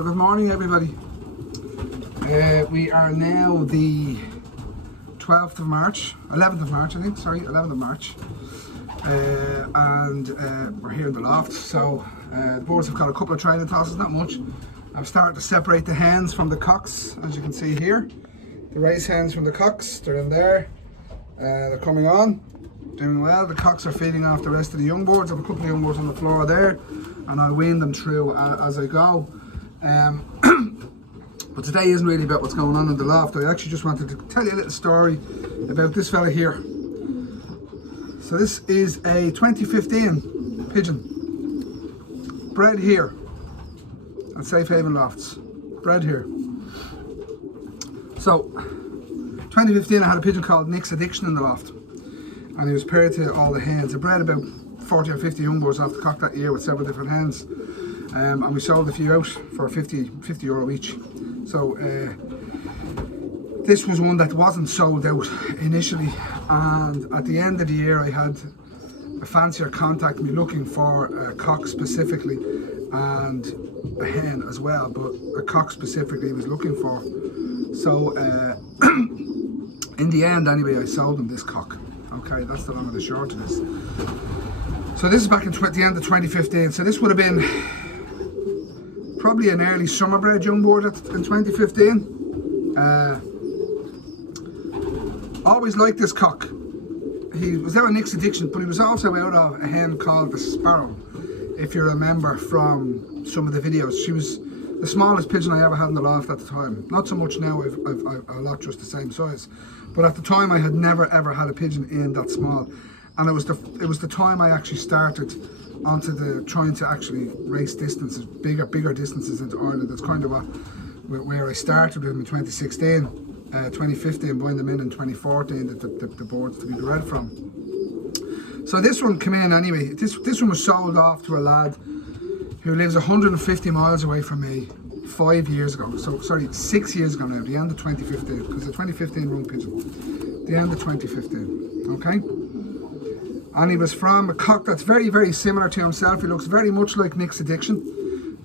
So good morning everybody. We are now the 12th of March, 11th of March I think, sorry, 11th of March. And we're here in the loft. So the boards have got a couple of training tosses, not much. I'm starting to separate the hens from the cocks, as you can see here. The race hens from the cocks, they're in there. They're coming on, doing well. The cocks are feeding off the rest of the young boards. I have a couple of young boards on the floor there, and I'll wean them through as I go. But today isn't really about what's going on in the loft. I actually just wanted to tell you a little story about this fella here. So this is a 2015 pigeon, bred here at Safe Haven Lofts, bred here. So 2015 I had a pigeon called Nick's Addiction in the loft, and he was paired to all the hens. I bred about 40 or 50 young boards off the cock that year with several different hens, and we sold a few out for 50 euro each. So this was one that wasn't sold out initially, and at the end of the year I had a fancier contact me looking for a cock specifically and a hen as well, but a cock specifically he was looking for. So in the end anyway I sold him this cock. Okay, that's the long and the short of this. So this is back in the end of 2015. So this would have been probably an early summer bred young board in 2015. Always liked this cock. He was out of Nick's Addiction, but he was also out of a hen called the Sparrow, if you remember from some of the videos. She was the smallest pigeon I ever had in the loft at the time. Not so much now, I've a lot just the same size. But at the time I had never ever had a pigeon in that small. And it was the time I actually started onto the trying to actually race distances, bigger distances into Ireland. That's kind of where I started with in 2016. 2015, buying them in 2014, the boards to be bred from. So this one came in anyway. This one was sold off to a lad who lives 150 miles away from me 5 years ago. So sorry, 6 years ago now, the end of 2015, because the 2015 wrong pigeon. The end of 2015, okay? And he was from a cock that's very similar to himself. He looks very much like Nick's Addiction.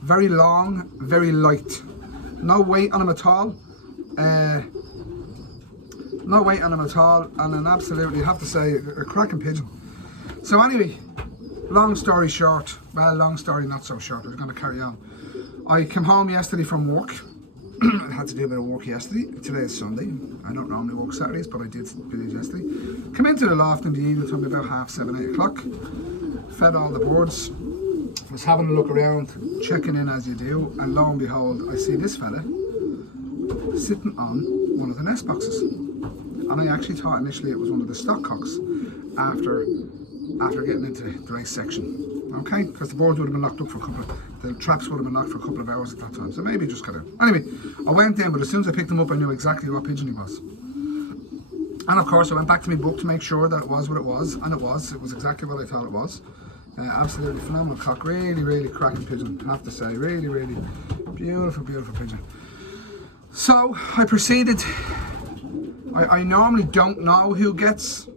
Very long, very light. No weight on him at all. No weight on him at all, and an absolutely, I have to say, a cracking pigeon. So anyway, long story short, well, long story not so short, we're going to carry on. I came home yesterday from work. I had to do a bit of work yesterday. Today is Sunday. I don't normally work Saturdays, but I did yesterday. Come into the loft in the evening time about 7:30, 8 o'clock. Fed all the boards. Was having a look around, checking in as you do, and lo and behold, I see this fella sitting on one of the nest boxes. And I actually thought initially it was one of the stock cocks after getting into the race section. Okay, because the boards would have been locked up for the traps would have been locked for a couple of hours at that time. So maybe just got out. Anyway, I went in, but as soon as I picked him up, I knew exactly what pigeon he was. And of course, I went back to my book to make sure that it was what it was, and it was exactly what I thought it was. Absolutely phenomenal cock, really cracking pigeon, I have to say, really beautiful pigeon. So I proceeded. I normally don't know who gets.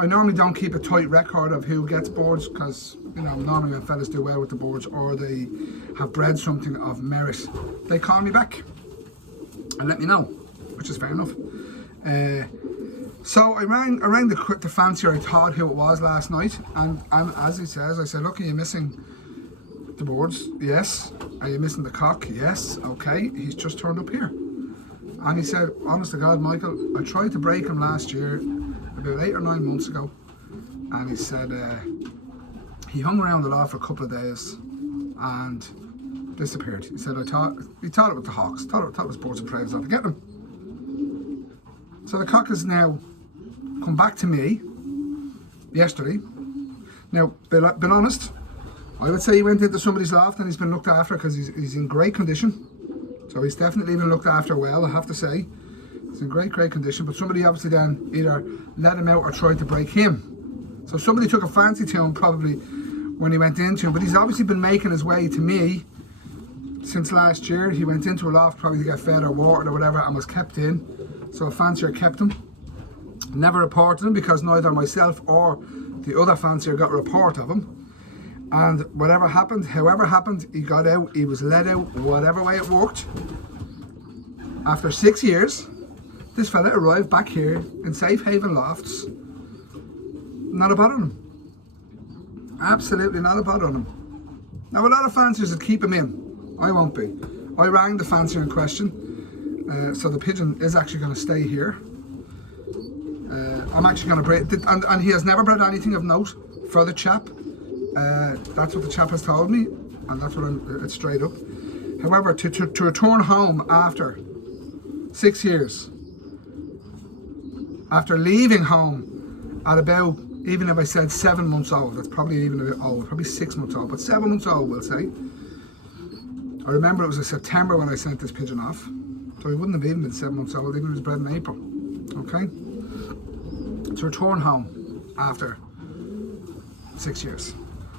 I normally don't keep a tight record of who gets boards, because you know normally when fellas do well with the boards or they have bred something of merit, they call me back and let me know, which is fair enough. So I rang the fancier I thought who it was last night, and as he says, I said, look, are you missing the boards? Yes. Are you missing the cock? Yes. Okay, he's just turned up here. And he said, honest to God, Michael, I tried to break him last year, about 8 or 9 months ago, and he said he hung around the loft for a couple of days and disappeared. He said he thought it was the hawks, thought it was birds and prey was out to get him. So the cock has now come back to me yesterday. Now, been honest, I would say he went into somebody's loft and he's been looked after, because he's in great condition. So he's definitely been looked after well, I have to say. He's in great condition, but somebody obviously then either let him out or tried to break him. So somebody took a fancy to him probably when he went into him, but he's obviously been making his way to me since last year. He went into a loft probably to get fed or watered or whatever and was kept in. So a fancier kept him. Never reported him because neither myself or the other fancier got a report of him. And whatever happened, however happened, he got out, he was let out, whatever way it worked. After 6 years, this fella arrived back here in Safe Haven Lofts. Not a bother on him. Absolutely not a bother on him. Now a lot of fanciers would keep him in. I won't be. I rang the fancier in question, so the pigeon is actually going to stay here. I'm actually going to breed, and he has never bred anything of note for the chap. That's what the chap has told me, and that's what it's straight up. However, to return home after 6 years, after leaving home at about, even if I said 7 months old, that's probably even a bit old, probably 6 months old, but 7 months old we'll say. I remember it was in September when I sent this pigeon off, so he wouldn't have even been 7 months old, even if he was bred in April. Okay? To return home after 6 years.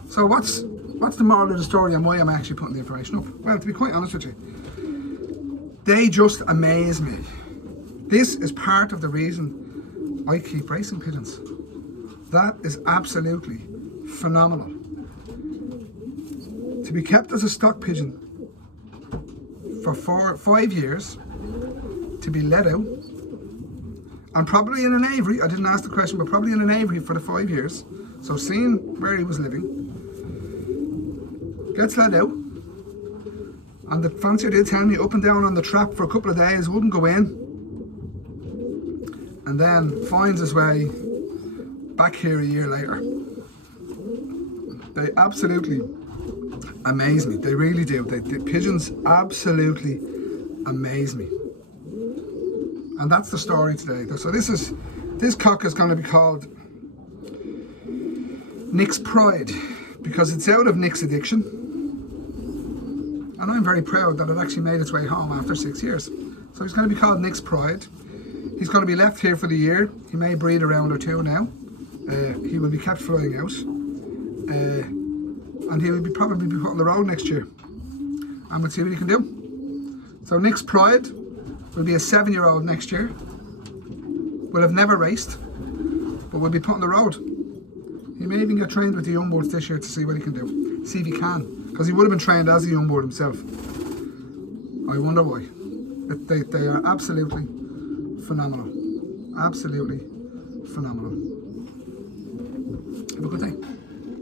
So what's the moral of the story and why I'm actually putting the information up? Well, to be quite honest with you, they just amaze me. This is part of the reason I keep racing pigeons. That is absolutely phenomenal. To be kept as a stock pigeon for 5 years, to be let out, and probably in an aviary, I didn't ask the question, but probably in an aviary for the 5 years, so seeing where he was living, gets let out, and the fancier did tell me up and down on the trap for a couple of days, wouldn't go in, and then finds his way back here a year later. They absolutely amaze me, they really do. The pigeons absolutely amaze me. And that's the story today. So this cock is going to be called Nick's Pride, because it's out of Nick's addiction, and I'm very proud that it actually made its way home after 6 years. So he's going to be called Nick's Pride. He's going to be left here for the year. He may breed a round or two now. He will be kept flying out, and he will probably be put on the road next year, and we'll see what he can do. So Nick's Pride will be a 7-year-old next year. Will have never raced, but will be put on the road. He may even get trained with the young birds this year to see what he can do. See if he can, because he would have been trained as a young bird himself. I wonder why. They are absolutely phenomenal. Absolutely phenomenal. Have a good day.